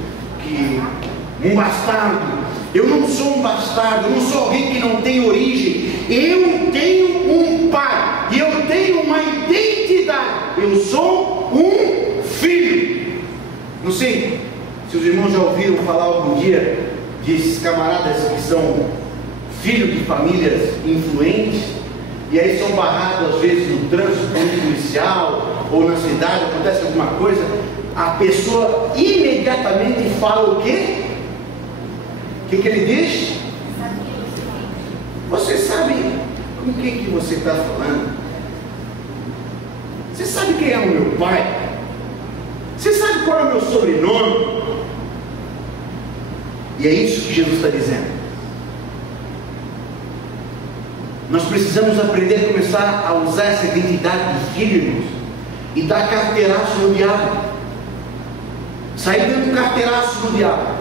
um bastardo. Eu não sou um bastardo, eu não sou alguém que não tem origem. Eu tenho um pai e eu tenho uma identidade. Eu sou um filho. Não sei se os irmãos já ouviram falar algum dia desses camaradas que são filhos de famílias influentes, e aí são barrados às vezes no trânsito policial ou na cidade, acontece alguma coisa, a pessoa imediatamente fala o quê? O que ele diz? Você sabe com quem que você está falando? Você sabe quem é o meu pai? Você sabe qual é o meu sobrenome? E é isso que Jesus está dizendo. Nós precisamos aprender a começar a usar essa identidade de filho, irmãos, e dar carteiraço no diabo. Sair dando carteiraço no diabo.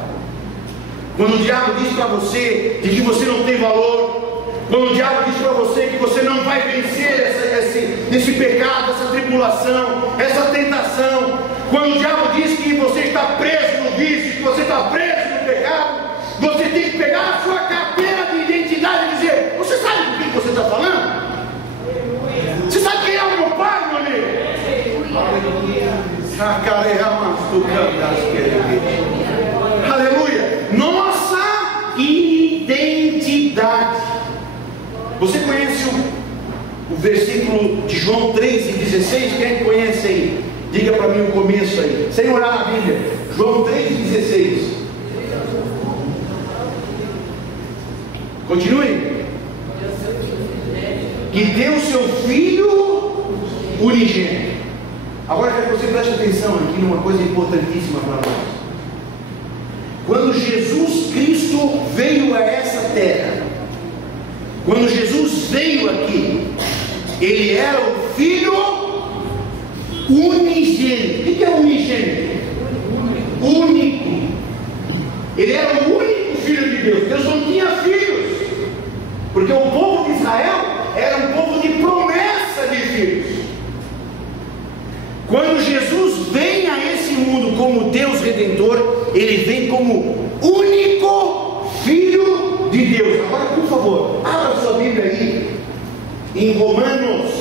Quando o diabo diz para você de que você não tem valor, quando o diabo diz para você que você não vai vencer esse pecado, essa tribulação, essa tentação, quando o diabo diz que você está preso no vício, que você está preso no pecado, você tem que pegar a sua carteira de identidade e dizer: você sabe com quem você está falando? Você sabe quem é o meu pai, meu amigo? Aleluia. Nossa identidade. Você conhece o versículo de João 3,16? Quem conhece aí? Diga para mim o começo aí, sem olhar na Bíblia. João 3,16. Continue. Que deu seu Filho unigênito. Agora quero que você preste atenção aqui numa coisa importantíssima para nós. Quando Jesus Cristo veio a essa terra, quando Jesus veio aqui, Ele era o Filho unigênito. O que é unigênito? Único. Ele era o único Filho de Deus. Deus não tinha filhos, porque o povo de Israel era um povo de promessa de filhos. Deus Redentor, Ele vem como único Filho de Deus. Agora, por favor, abra sua Bíblia aí, em Romanos,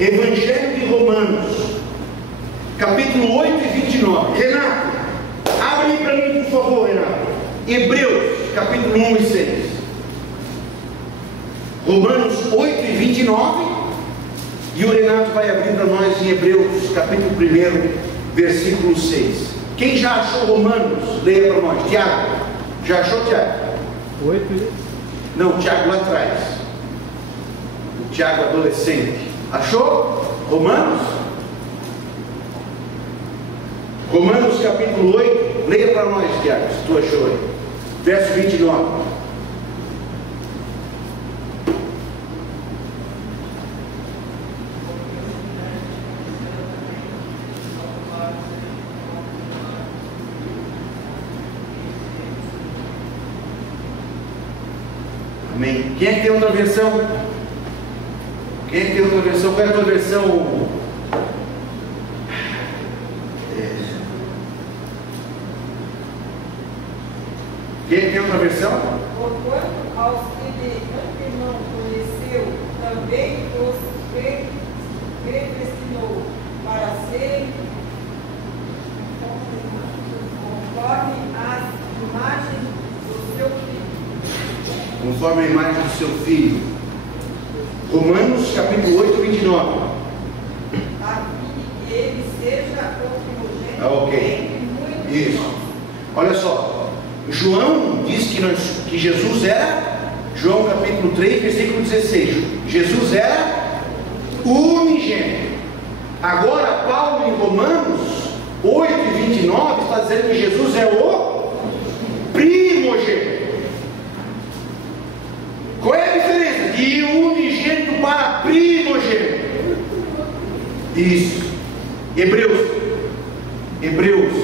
Evangelho de Romanos, capítulo 8 e 29. Renato, abre aí para mim, por favor, Renato. Hebreus, capítulo 1 e 6. Romanos 8 e 29. E o Renato vai abrir para nós em Hebreus, capítulo 1, versículo 6. Quem já achou Romanos, leia para nós. Tiago, já achou, Tiago? 8. Não, Tiago lá atrás. O Tiago adolescente. Achou? Romanos? Romanos capítulo 8. Leia para nós, Tiago, se tu achou aí. Verso 29. Amém. Quem é que tem outra versão? Quem é que tem outra versão? Qual é a tua versão? Quem é que tem outra versão? Porquanto aos que de antemão conheceu, também os predestinou para serem conforme as imagens do seu Filho. Conforme a imagem do seu Filho. Romanos capítulo 8, 29. A fim de que ele seja o primogênito Ok. entre muitos Isso. irmãos. Olha só. João diz que Jesus era, João capítulo 3, versículo 16. Jesus era unigênito. Agora Paulo em Romanos 8 e 29 está dizendo que Jesus é o primogênito. Qual é a diferença de unigênito para primogênito? Isso. Hebreus,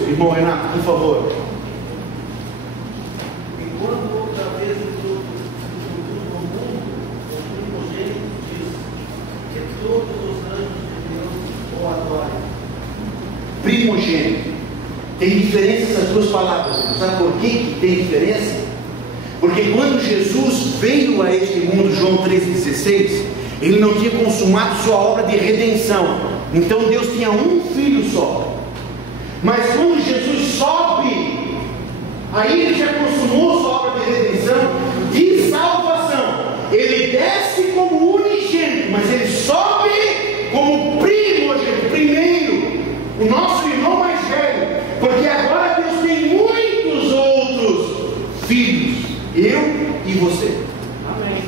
irmão Renato, por favor. Enquanto outra vez introduz no mundo, o primogênito diz que todos os anjos de Deus o adorem. Primogênito. Tem diferença essas duas palavras. Sabe por que tem diferença? Porque quando Jesus veio a este mundo, João 3,16, ele não tinha consumado sua obra de redenção. Então Deus tinha um filho só. Mas quando Jesus sobe, aí ele já consumou sua obra de redenção, de salvação. Ele desce como unigênito, mas ele sobe como primogênito, primeiro, o nosso irmão mais velho. Porque agora Deus tem muitos outros filhos, eu e você. Amém.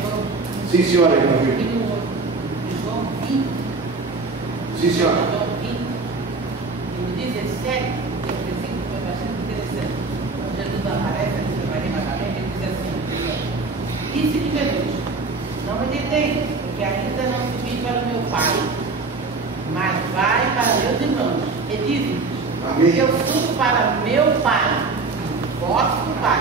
Sim, senhora, meu filho. João 20. Sim, senhora. João 20, no 17, tem um versículo que foi bastante interessante. Quando Jesus aparece ali para Maria Madalena, ele diz assim: disse de Jesus, não me detém, porque ainda não subi para o meu Pai, mas vai para meus irmãos. E diz-lhes: Amém. eu subo para meu Pai, vosso Pai,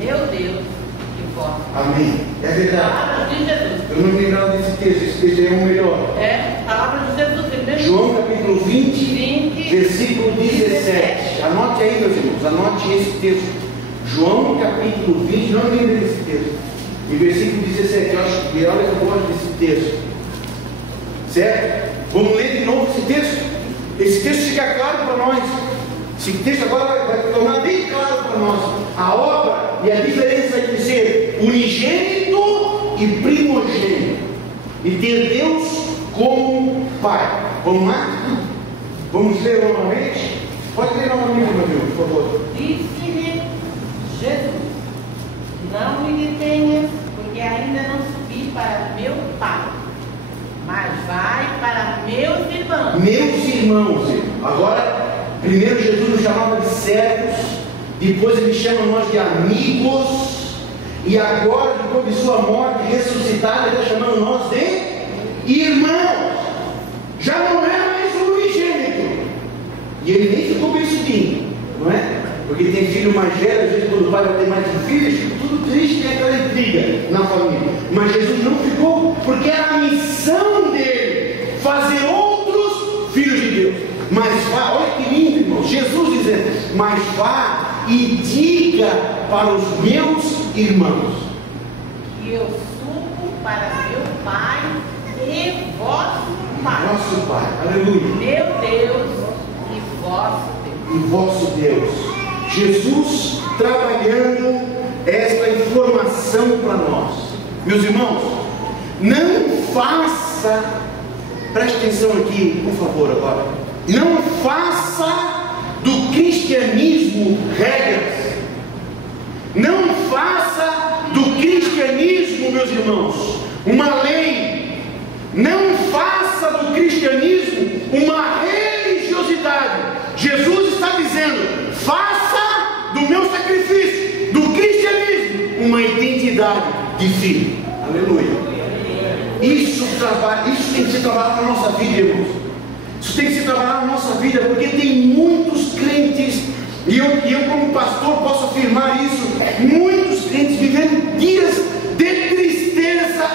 meu Deus e vosso. Amém. É verdade. Palavras de Jesus. Eu não me lembrava desse texto, esse texto é o melhor. É, palavras de Jesus. João capítulo 20, versículo 17. Anote aí, meus irmãos, anote esse texto. João capítulo 20, não lembre desse texto. E versículo 17, eu acho que olha que eu gosto desse texto. Certo? Vamos ler de novo esse texto? Esse texto fica claro para nós. Esse texto agora vai tornar bem claro para nós a obra e a diferença entre ser unigênito e primogênito. E ter Deus como Pai. Vamos lá? Vamos ler novamente? Pode ler novamente, meu filho, por favor. Disse-lhe Jesus: não me detenhas, porque ainda não subi para meu Pai, mas vai para meus irmãos. Meus irmãos, agora, primeiro Jesus nos chamava de servos, depois ele chama nós de amigos, e agora, depois de sua morte ressuscitada, ele está chamando nós de irmãos. Já não é mais um unigênito, e ele nem ficou perseguindo, não é? Porque tem filho mais velho, às vezes quando o pai vai ter mais um filho, fica tudo triste, tem aquela intriga na família. Mas Jesus não ficou, porque era a missão dele, fazer outros filhos de Deus. Mas olha que lindo, irmão, Jesus dizendo: mas vá e diga para os meus irmãos que eu subo para meu Pai e vosso Pai. Nosso Pai, aleluia. Meu Deus e vosso Deus. E vosso Deus. Jesus trabalhando esta informação para nós. Meus irmãos, não faça, preste atenção aqui, por favor, agora. Não faça do cristianismo regras. Não faça do cristianismo, meus irmãos, uma lei. Não faça do cristianismo uma religiosidade. Jesus está dizendo: faça do meu sacrifício, do cristianismo, uma identidade de filho. Aleluia. Isso tem que ser trabalhado na nossa vida, irmãos. Isso tem que ser trabalhado na nossa vida, porque tem muitos crentes, e eu como pastor posso afirmar isso, muitos crentes vivendo dias de tristeza,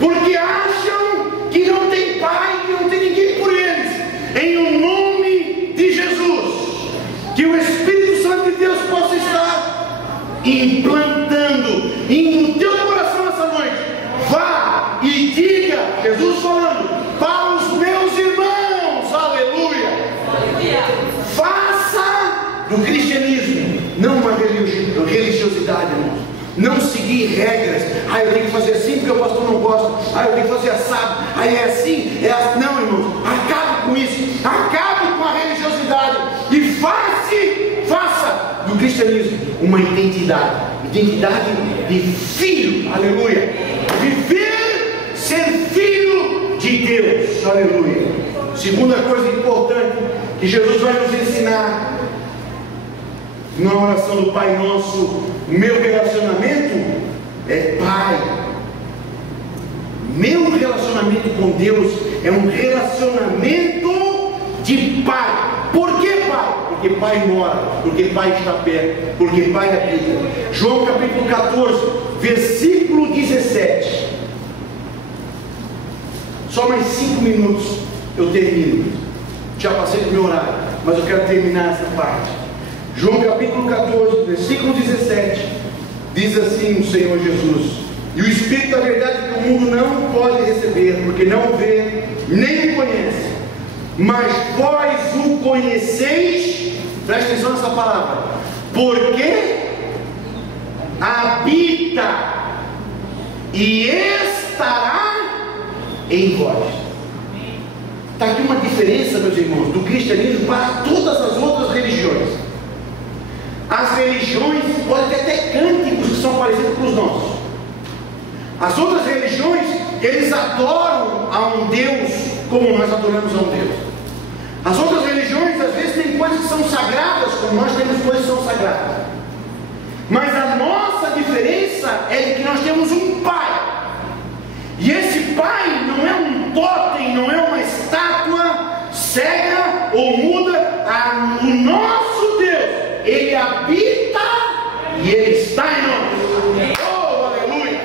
porque acham que não tem pai, que não tem ninguém por eles. Em o nome de Jesus, que o Espírito Santo de Deus possa estar implantando no teu coração essa noite. Vá e diga, Jesus falando, para os meus irmãos, aleluia. Faça do cristianismo não uma religiosidade, irmãos. Não seguir regras. Eu tenho que fazer assim porque o pastor não gosta. Eu tenho que fazer assado. É assim, é assim. Não, irmãos, acabe com isso. Acabe com a religiosidade e faça do cristianismo uma identidade de filho, aleluia. Viver, ser filho de Deus, aleluia. Segunda coisa importante que Jesus vai nos ensinar na oração do Pai Nosso: meu relacionamento é Pai. Meu relacionamento com Deus é um relacionamento de Pai. Por que Pai? Porque Pai mora, porque Pai está perto, porque Pai habita. João capítulo 14, versículo 17. Só mais 5 minutos eu termino. Já passei do meu horário, mas eu quero terminar essa parte. João capítulo 14, versículo 17, diz assim o Senhor Jesus: e o Espírito da verdade que o mundo não pode receber, porque não o vê, nem o conhece, mas vós o conheceis. Presta atenção nessa palavra: porque habita e estará em vós. Está aqui uma diferença, meus irmãos, do cristianismo para todas as outras religiões. As religiões podem ter até cânticos que são parecidos com os nossos. As outras religiões, eles adoram a um Deus como nós adoramos a um Deus. As outras religiões, às vezes, têm coisas que são sagradas, como nós temos coisas que são sagradas. Mas a nossa diferença é de que nós temos um Pai. E esse Pai não é um totem, não é uma estátua cega ou muda. O nosso Deus, Ele habita e Ele está em nós. Oh, aleluia!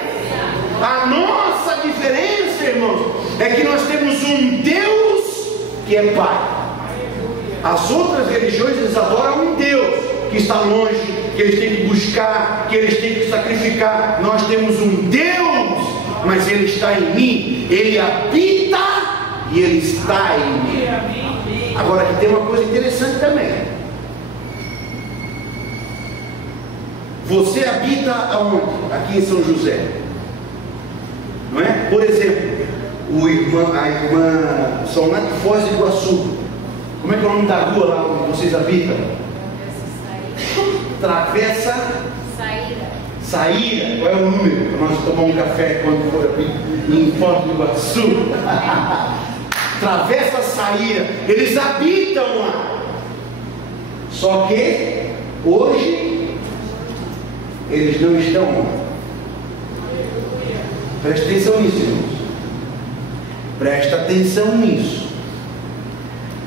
A nossa diferença, irmãos, é que nós temos um Deus que é Pai. As outras religiões, eles adoram um Deus que está longe, que eles têm que buscar, que eles têm que sacrificar. Nós temos um Deus, mas Ele está em mim. Ele habita e Ele está em mim. Agora aqui tem uma coisa interessante também. Você habita aonde? Aqui em São José, não é? Por exemplo, a irmã são lá de Foz do Iguaçu. Como é que é o nome da rua lá onde vocês habitam? Travessa Saíra. Qual é o número? Para nós tomar um café quando for aqui em Foz do Iguaçu. Travessa Saíra. Eles habitam lá. Só que hoje eles não estão lá. Presta atenção nisso, irmãos. Presta atenção nisso.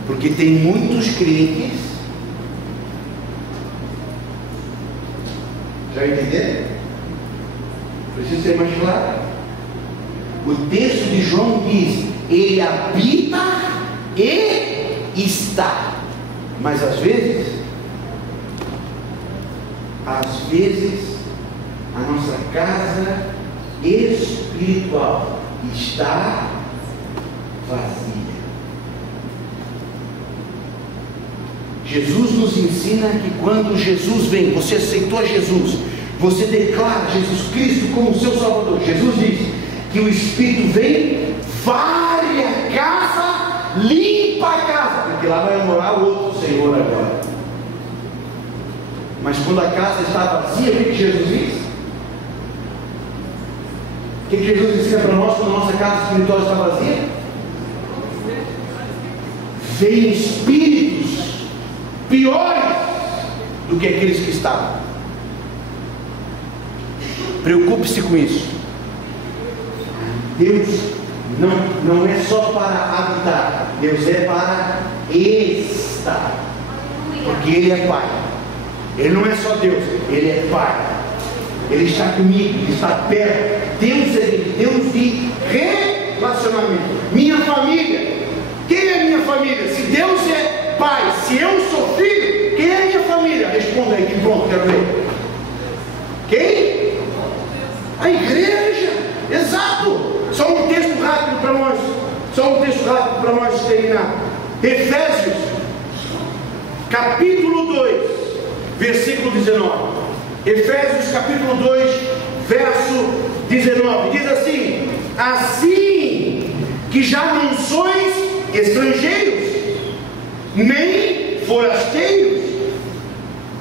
Porque tem muitos crentes. Já entenderam? Precisa ser mais claro. O texto de João diz: Ele habita e está. Mas às vezes a nossa casa espiritual está vazia. Jesus nos ensina que quando Jesus vem, você aceitou a Jesus, você declara Jesus Cristo como seu Salvador. Jesus diz que o Espírito vem, varre a casa, limpa a casa, porque lá vai morar outro Senhor agora. Mas quando a casa está vazia, o que Jesus diz? O que Jesus ensina para nós quando a nossa casa espiritual está vazia? Vem espíritos piores do que aqueles que estavam. Preocupe-se com isso. Deus não é só para habitar, Deus é para estar, porque Ele é Pai. Ele não é só Deus, Ele é Pai. Ele está comigo, Ele está perto. Deus é Deus de relacionamento. Minha família, quem é minha família? Se Deus é Pai, se eu sou filho, quem é minha família? Responda aí, que pronto, quero ver. Quem? A igreja. Exato. Só um texto rápido para nós terminar. Efésios capítulo 2 versículo 19. Efésios capítulo 2 verso 19 diz assim: assim que já não sois estrangeiros nem forasteiros,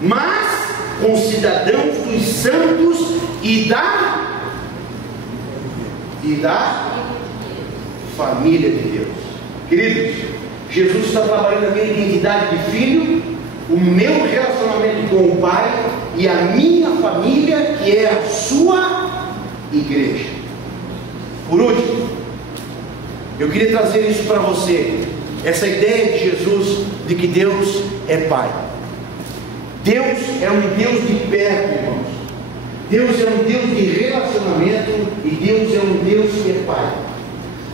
mas concidadãos dos santos e da família de Deus. Queridos, Jesus está trabalhando a minha identidade de filho, o meu relacionamento com o Pai e a minha família, que é a sua igreja. Por último, eu queria trazer isso para você, essa ideia de Jesus de que Deus é Pai. Deus é um Deus de perto, irmãos. Deus é um Deus de relacionamento e Deus é um Deus que é Pai.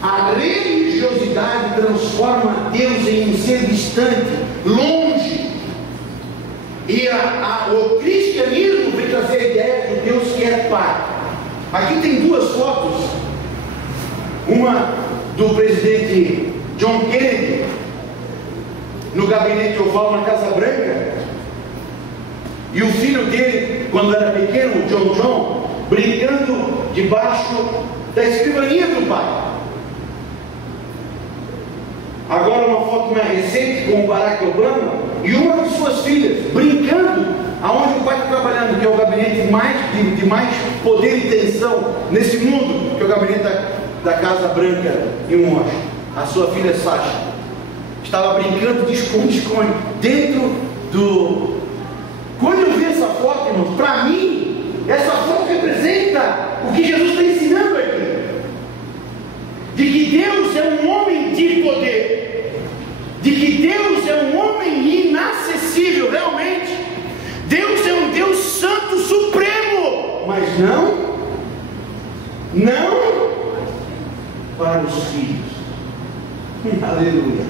A religiosidade transforma Deus em um ser distante, longe. E o cristianismo vem trazer a ideia de Deus que é Pai. Aqui tem duas fotos. Uma do presidente John Kennedy no gabinete oval na Casa Branca, e o filho dele, quando era pequeno, o John, brincando debaixo da escrivaninha do pai. Agora uma foto mais recente com o Barack Obama e uma de suas filhas brincando aonde o pai está trabalhando, que é o gabinete de mais poder e tensão nesse mundo, que é o gabinete da Casa Branca em Washington. A sua filha Sasha estava brincando de esconde-esconde dentro do... Quando eu vi essa foto, irmãos, para mim essa foto representa o que Jesus está ensinando aqui, de que Deus é um homem de poder, de que Deus é um homem inacessível. Realmente Deus é um Deus santo, supremo, mas não para os filhos. Aleluia.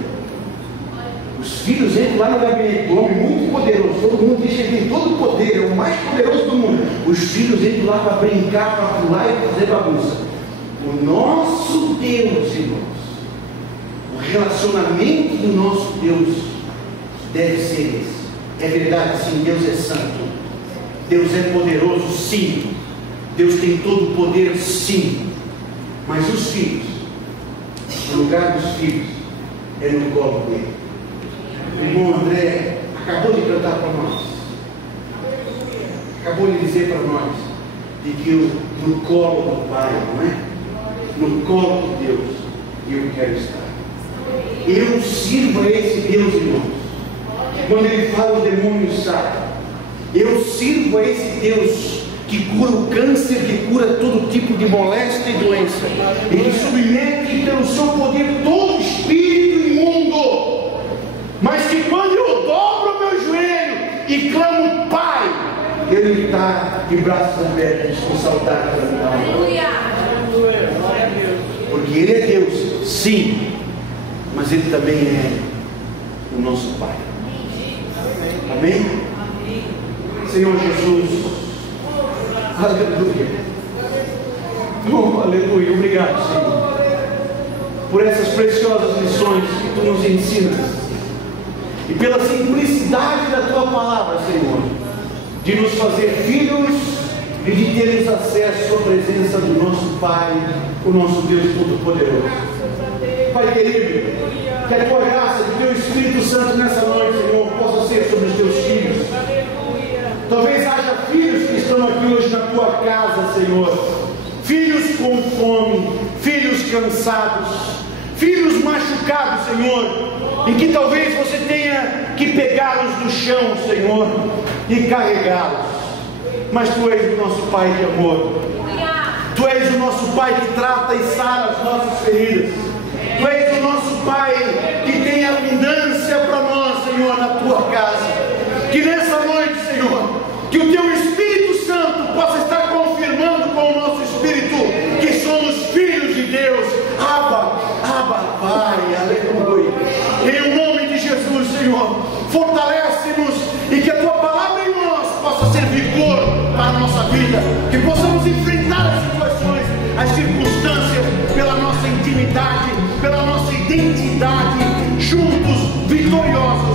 Os filhos entram lá no gabinete do homem muito poderoso, todo mundo diz que ele tem todo o poder, é o mais poderoso do mundo. Os filhos entram lá para brincar, para pular e fazer bagunça. O nosso Deus, irmãos, o relacionamento do nosso Deus deve ser esse. É verdade, sim, Deus é santo, Deus é poderoso, sim, Deus tem todo o poder, sim, mas os filhos, o lugar dos filhos é no colo dele. O irmão André acabou de cantar para nós, acabou de dizer para nós, de que no colo do Pai, não é? No colo de Deus, eu quero estar. Eu sirvo a esse Deus, irmãos. Quando ele fala, o demônio sai. Eu sirvo a esse Deus que cura o câncer, que cura todo tipo de moléstia e doença. Ele submete pelo seu poder todo espírito imundo. Mas que quando eu dobro o meu joelho e clamo Pai, Ele está de braços abertos com saudade para me dar uma. Porque Ele é Deus, sim, mas Ele também é o nosso Pai. Amém? Senhor Jesus. Aleluia. Oh, aleluia. Obrigado, Senhor, por essas preciosas lições que Tu nos ensinas e pela simplicidade da Tua palavra, Senhor, de nos fazer filhos e de termos acesso à presença do nosso Pai, o nosso Deus Todo-Poderoso. Pai querido, que a Tua graça, que o Teu Espírito Santo nessa noite, Senhor, possa ser sobre os Teus filhos. Talvez haja filhos que estão aqui hoje na Tua casa, Senhor, filhos com fome, filhos cansados, filhos machucados, Senhor, e que talvez você tenha que pegá-los do chão, Senhor, e carregá-los. Mas Tu és o nosso Pai de amor. Tu és o nosso Pai que trata e sara as nossas feridas. Tu és o nosso Pai que tem abundância para nós, Senhor, na Tua casa. Que nessa noite, Senhor, que o Teu Espírito Santo possa estar confirmando com o nosso Espírito que somos filhos de Deus. Abba, Pai, aleluia. Em o nome de Jesus, Senhor, fortalece-nos e que a Tua palavra em nós possa ser vigor para a nossa vida. Que possamos enfrentar as situações, as circunstâncias, pela nossa intimidade, pela nossa identidade, juntos, vitoriosos,